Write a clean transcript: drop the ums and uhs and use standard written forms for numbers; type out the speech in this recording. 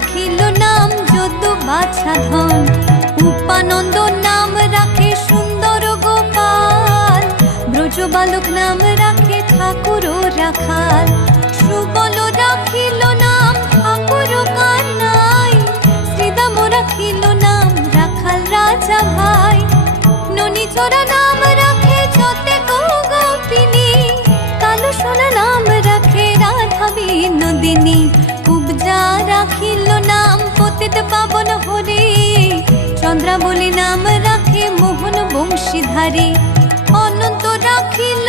রাখিল নাম যদু বাছা ধন। উপানন্দ নাম রাখে সুন্দর গোপাল, ব্রজ বালক নাম রাখে ঠাকুর রাখাল। সুবল রাখিল নাম ঠাকুর কানাই, শ্রীদাম রাখিল নাম রাখাল রাজা ভাই। ননীচরা নাম রাখে যতে গোপিনী, কালো সোনা নাম রাখে রাধা বিনোদিনী। কুবজা রাখিল নাম পতিত পাবন হরি, চন্দ্রাবলী নাম রাখে মোহন বংশীধারী। অনন্ত রাখিল